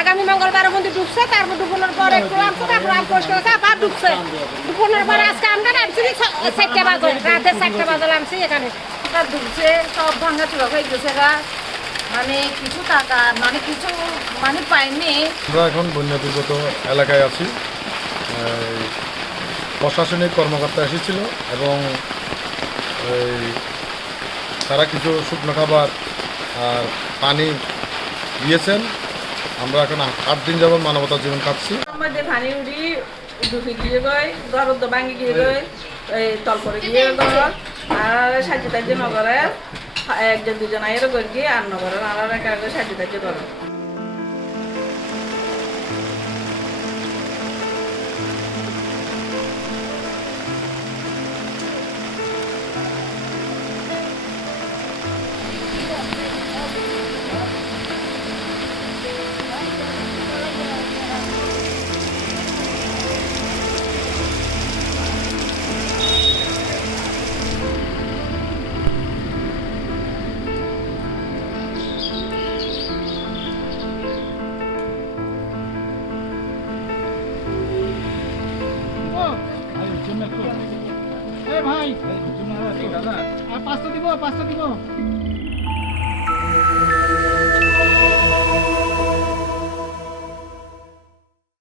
আগামী মঙ্গলবার মধ্যে ডুবছে, তারপর ডুবানোর পর একটু নামছে, তারপর আম পরিষ্কার আবার ডুবছে। ডুবানোর পর আজকে আমরা নামছি 4টা বাজে, রাতে 4টা বাজে নামছি এখানে। ডুবছে, সব ভাঙা চুরা হয়ে গেছে গা, মানে কিছু টাকা মানে কিছু মানে পাইনি। আমরা এখন বন্যা দুর্গত এলাকায় আছি। প্রশাসনিক কর্মকর্তা এসেছিল এবং তারা কিছু শুকনো খাবার আর পানি দিয়েছেন। আমরা এখন 8 দিন যাবত মানবতার জীবন কাটছি। আমাদের পানি উড়ি ডুবে গিয়ে গয়, ঘর তো ভাঙি গিয়ে গয়, এই তল করে গিয়ে ঘর আর সাজি তাজি নগরের 1-2 আয়ের করে গিয়ে আর নগরের আর একা সাজি তাজি করে। ভাই, 5টা দিব।